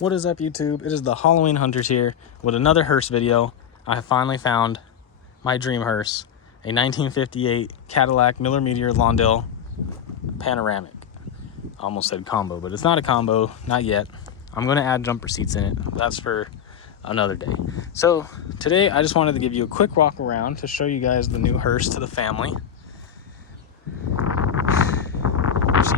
What is up, YouTube? It is the Halloween Hunters here with another hearse video. I have finally found my dream hearse, a 1958 Cadillac Miller Meteor Lawndale Panoramic. I almost said combo, but it's not a combo, not yet. I'm going to add jumper seats in it. That's for another day. So today I just wanted to give you a quick walk around to show you guys the new hearse to the family. She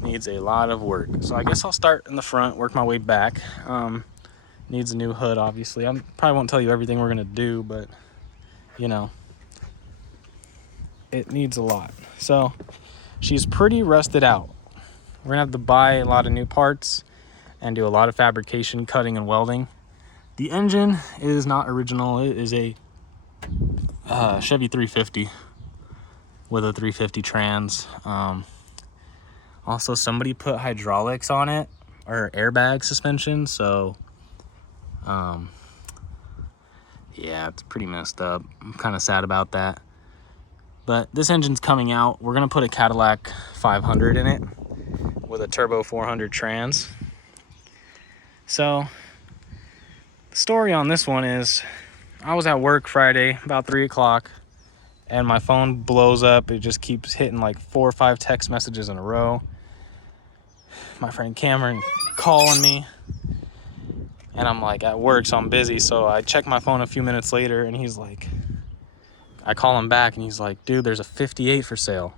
needs a lot of work, so I guess I'll start in the front, work my way back. Needs a new hood, obviously. I probably won't tell you everything we're gonna do, but you know, it needs a lot. So she's pretty rusted out. We're gonna have to buy a lot of new parts and do a lot of fabrication, cutting and welding. The engine is not original. It is a Chevy 350 with a 350 trans. Also, somebody put hydraulics on it, or airbag suspension, so yeah, it's pretty messed up. I'm kind of sad about that. But this engine's coming out. We're gonna put a Cadillac 500 in it with a turbo 400 trans. So the story on this one is, I was at work Friday about 3 o'clock and my phone blows up. It just keeps hitting like 4 or 5 text messages in a row. My friend Cameron calling me, and I'm like at work, so I'm busy. So I check my phone a few minutes later, and he's like, I call him back and he's like, dude, there's a 58 for sale.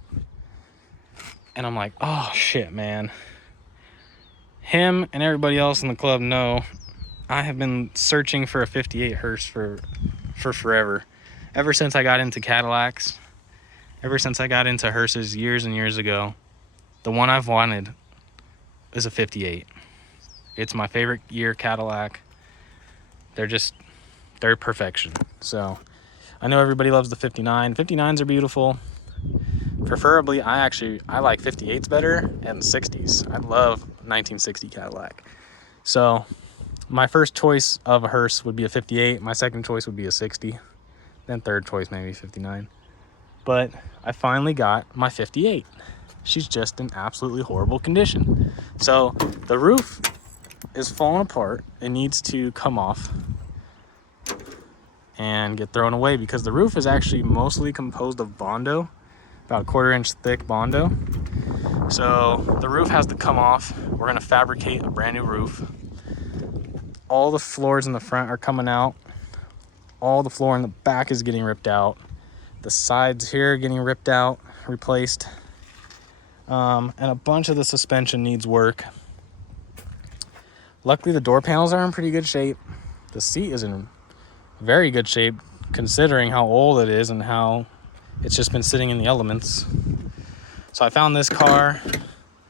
And I'm like, oh shit, man. Him and everybody else in the club know I have been searching for a 58 hearse for forever. Ever since I got into Cadillacs, ever since I got into hearses years and years ago, the one I've wanted is a 58. It's my favorite year Cadillac. They're perfection. So I know everybody loves the 59. 59s are beautiful. Preferably, I like 58s better, and 60s. I love 1960 Cadillac. So my first choice of a hearse would be a 58. My second choice would be a 60. Then third choice maybe 59. But I finally got my 58. She's just in absolutely horrible condition. So the roof is falling apart. It needs to come off and get thrown away, because the roof is actually mostly composed of Bondo, about a 1/4 inch thick Bondo. So the roof has to come off. We're gonna fabricate a brand new roof. All the floors in the front are coming out. All the floor in the back is getting ripped out. The sides here are getting ripped out, replaced. And a bunch of the suspension needs work. Luckily, the door panels are in pretty good shape. The seat is in very good shape, considering how old it is and how it's just been sitting in the elements. So I found this car.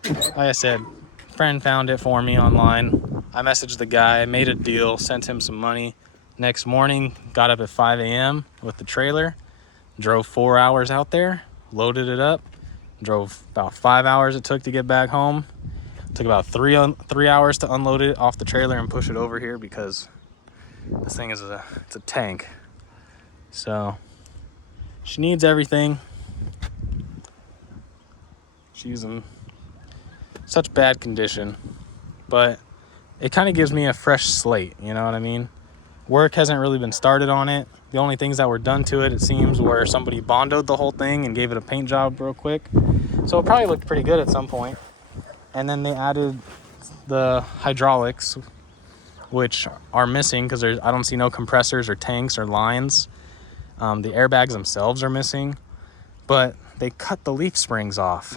Like I said, a friend found it for me online. I messaged the guy, made a deal, sent him some money. Next morning, got up at 5 a.m. with the trailer, drove 4 hours out there, loaded it up, drove about 5 hours it took to get back home. It took about three hours to unload it off the trailer and push it over here, because this thing is it's a tank. So she needs everything. She's in such bad condition, but it kind of gives me a fresh slate, you know what I mean? Work hasn't really been started on it. The only things that were done to it, it seems, were somebody bondoed the whole thing and gave it a paint job real quick. So it probably looked pretty good at some point. And then they added the hydraulics, which are missing because I don't see no compressors or tanks or lines. The airbags themselves are missing, but they cut the leaf springs off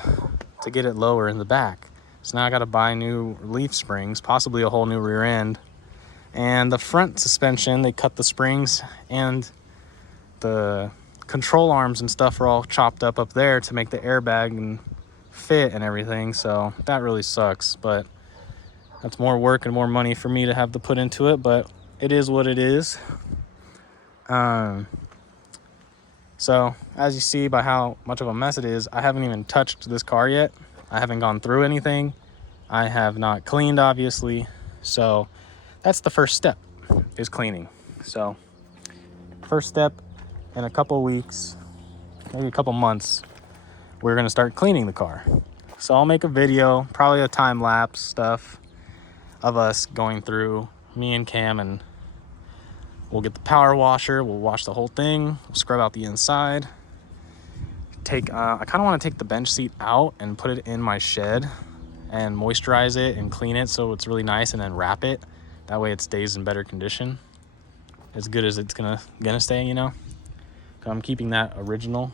to get it lower in the back. So now I got to buy new leaf springs, possibly a whole new rear end. And the front suspension, they cut the springs, and the control arms and stuff are all chopped up there to make the airbag and fit and everything. So that really sucks, but that's more work and more money for me to have to put into it, but it is what it is. So as you see by how much of a mess it is, I haven't even touched this car yet. I haven't gone through anything. I have not cleaned, obviously. So that's the first step, is cleaning. So first step, in a couple weeks, maybe a couple months, we're gonna start cleaning the car. So I'll make a video, probably a time lapse stuff. of us going through, me and Cam, and we'll get the power washer, we'll wash the whole thing, we'll scrub out the inside. I kind of want to take the bench seat out and put it in my shed and moisturize it and clean it so it's really nice, and then wrap it. That way it stays in better condition, as good as it's gonna stay, you know. I'm keeping that original.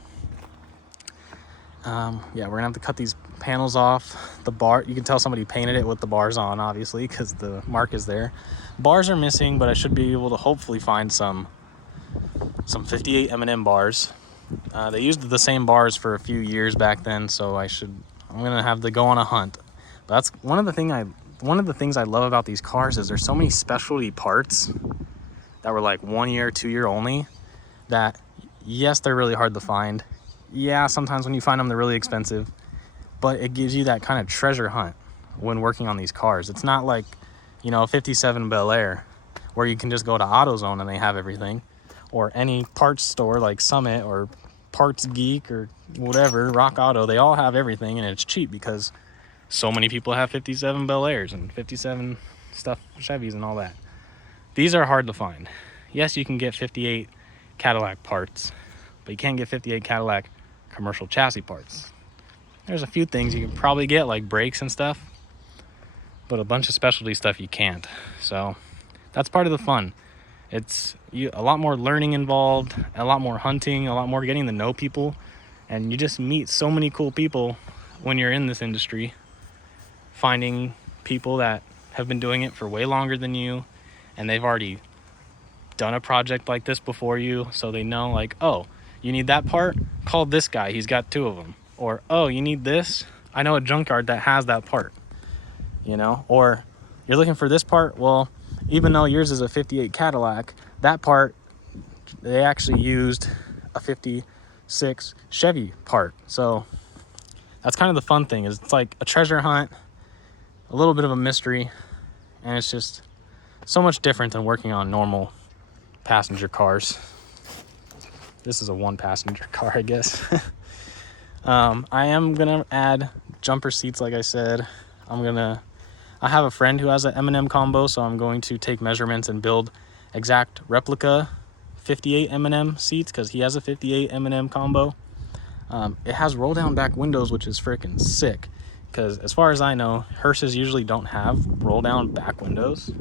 Yeah, we're gonna have to cut these panels off. The bar, you can tell somebody painted it with the bars on, obviously, because the mark is there. Bars are missing, but I should be able to hopefully find some 58 M&M bars. They used the same bars for a few years back then, so I'm gonna have to go on a hunt. But that's one of the things I love about these cars, is there's so many specialty parts that were like 1 year, 2 year only, that yes, they're really hard to find. Yeah, sometimes when you find them, they're really expensive, but it gives you that kind of treasure hunt when working on these cars. It's not like, you know, a 57 Bel Air where you can just go to AutoZone and they have everything, or any parts store like Summit or Parts Geek or whatever, Rock Auto. They all have everything, and it's cheap because so many people have 57 Bel Airs and 57 stuff Chevys and all that. These are hard to find. Yes, you can get 58 Cadillac parts, but you can't get 58 Cadillac commercial chassis parts. There's a few things you can probably get, like brakes and stuff, but a bunch of specialty stuff you can't. So that's part of the fun. It's a lot more learning involved, a lot more hunting, a lot more getting to know people, and you just meet so many cool people when you're in this industry, finding people that have been doing it for way longer than you, and they've already done a project like this before you, so they know, like, oh, you need that part? Call this guy, he's got 2 of them. Or, oh, you need this? I know a junkyard that has that part, you know? Or you're looking for this part? Well, even though yours is a 58 Cadillac, that part, they actually used a 56 Chevy part. So that's kind of the fun thing, is it's like a treasure hunt, a little bit of a mystery, and it's just so much different than working on normal passenger cars. This is a 1-passenger car, I guess. I am gonna add jumper seats, like I said. I have a friend who has an M&M combo, so I'm going to take measurements and build exact replica 58 M&M seats, because he has a 58 M&M combo. It has roll down back windows, which is freaking sick, because as far as I know, hearses usually don't have roll down back windows.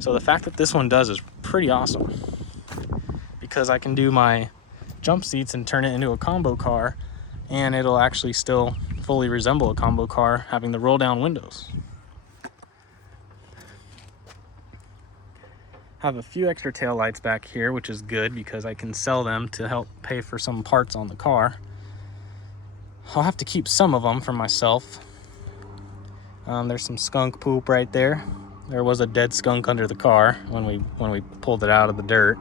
So the fact that this one does is pretty awesome, because I can do my jump seats and turn it into a combo car, and it'll actually still fully resemble a combo car, having the roll down windows. Have a few extra tail lights back here, which is good because I can sell them to help pay for some parts on the car. I'll have to keep some of them for myself. There's some skunk poop right there. There was a dead skunk under the car when we pulled it out of the dirt.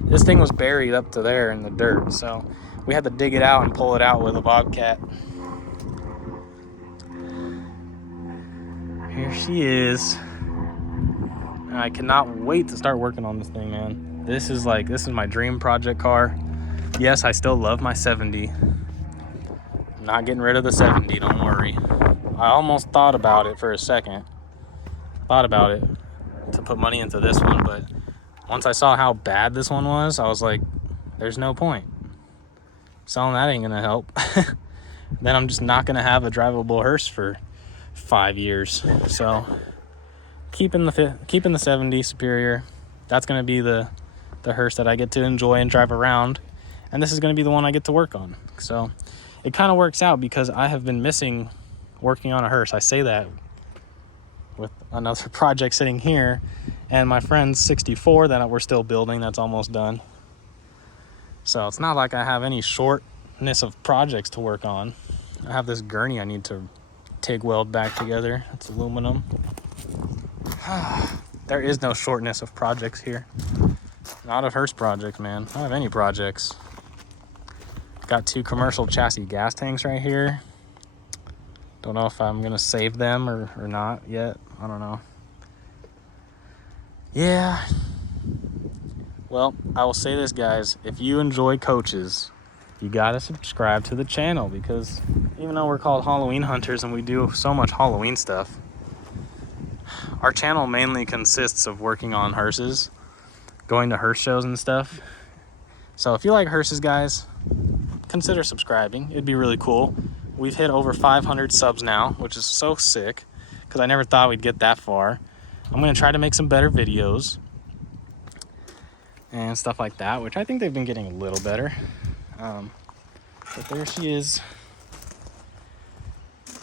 This thing was buried up to there in the dirt, so we had to dig it out and pull it out with a bobcat. Here she is. I cannot wait to start working on this thing, man. This is my dream project car. Yes, I still love my 70. I'm not getting rid of the 70, don't worry. I almost thought about it for a second. To put money into this one, but once I saw how bad this one was, I was like, there's no point. Selling that ain't gonna help. Then I'm just not gonna have a drivable hearse for 5 years. So keeping the 70 Superior, that's gonna be the hearse that I get to enjoy and drive around, and this is gonna be the one I get to work on. So it kind of works out, because I have been missing working on a hearse. I say that with another project sitting here, and my friend's 64 that we're still building, that's almost done. So it's not like I have any shortness of projects to work on. I have this gurney I need to TIG weld back together. It's aluminum. There is no shortness of projects here. Not of hearse projects, man. Not of any projects. Got 2 commercial chassis gas tanks right here. Don't know if I'm gonna save them or not yet. I don't know. Yeah. Well, I will say this, guys. If you enjoy coaches, you gotta subscribe to the channel, because even though we're called Halloween hunters and we do so much Halloween stuff, Our channel mainly consists of working on hearses, going to hearse shows and stuff. So if you like hearses, guys, consider subscribing. It'd be really cool. We've hit over 500 subs now, which is so sick, because I never thought we'd get that far. I'm going to try to make some better videos and stuff like that, which I think they've been getting a little better. But there she is.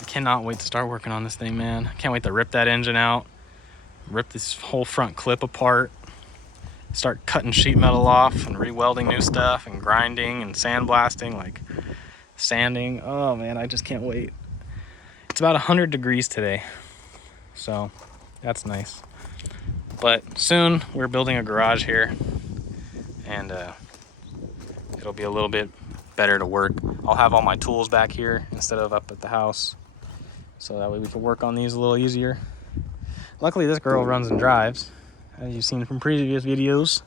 I cannot wait to start working on this thing, man. I can't wait to rip that engine out, rip this whole front clip apart, start cutting sheet metal off and re-welding new stuff and grinding and sandblasting, like sanding. Oh man, I just can't wait. It's about 100 degrees today, so that's nice. But soon we're building a garage here, and it'll be a little bit better to work. I'll have all my tools back here instead of up at the house, so that way we can work on these a little easier. Luckily this girl runs and drives, as you've seen from previous videos,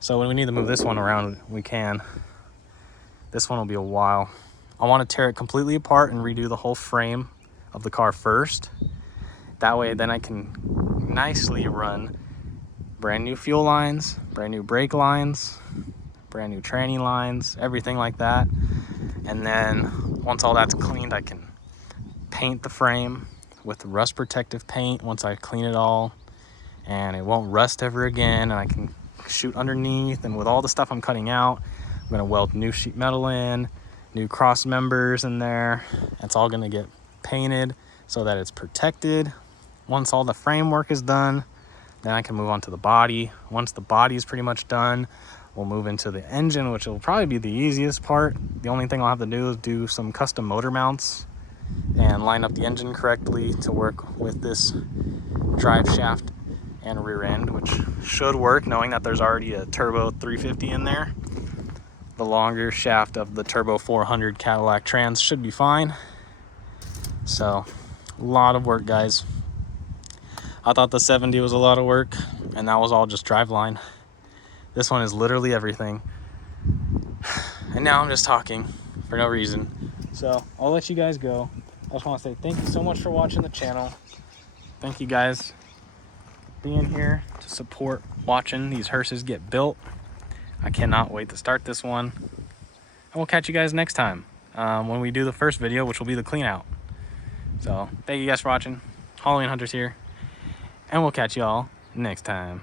so when we need to move this one around, we can. This one will be a while. I want to tear it completely apart and redo the whole frame of the car first. That way then I can nicely run brand new fuel lines, brand new brake lines, brand new tranny lines, everything like that. And then once all that's cleaned, I can paint the frame with rust protective paint once I clean it all, and it won't rust ever again, and I can shoot underneath. And with all the stuff I'm cutting out, I'm going to weld new sheet metal in, new cross members in there. It's all going to get painted so that it's protected. Once all the framework is done, then I can move on to the body. Once the body is pretty much done, we'll move into the engine, which will probably be the easiest part. The only thing I'll have to do is do some custom motor mounts and line up the engine correctly to work with this drive shaft and rear end, which should work, knowing that there's already a turbo 350 in there. The longer shaft of the turbo 400 Cadillac trans should be fine. So a lot of work, guys. I thought the 70 was a lot of work, and that was all just driveline. This one is literally everything. And now I'm just talking for no reason. So I'll let you guys go. I just want to say thank you so much for watching the channel. Thank you guys being here to support watching these hearses get built. I cannot wait to start this one. And we'll catch you guys next time when we do the first video, which will be the clean out. So thank you guys for watching. Halloween Hunters here. And we'll catch y'all next time.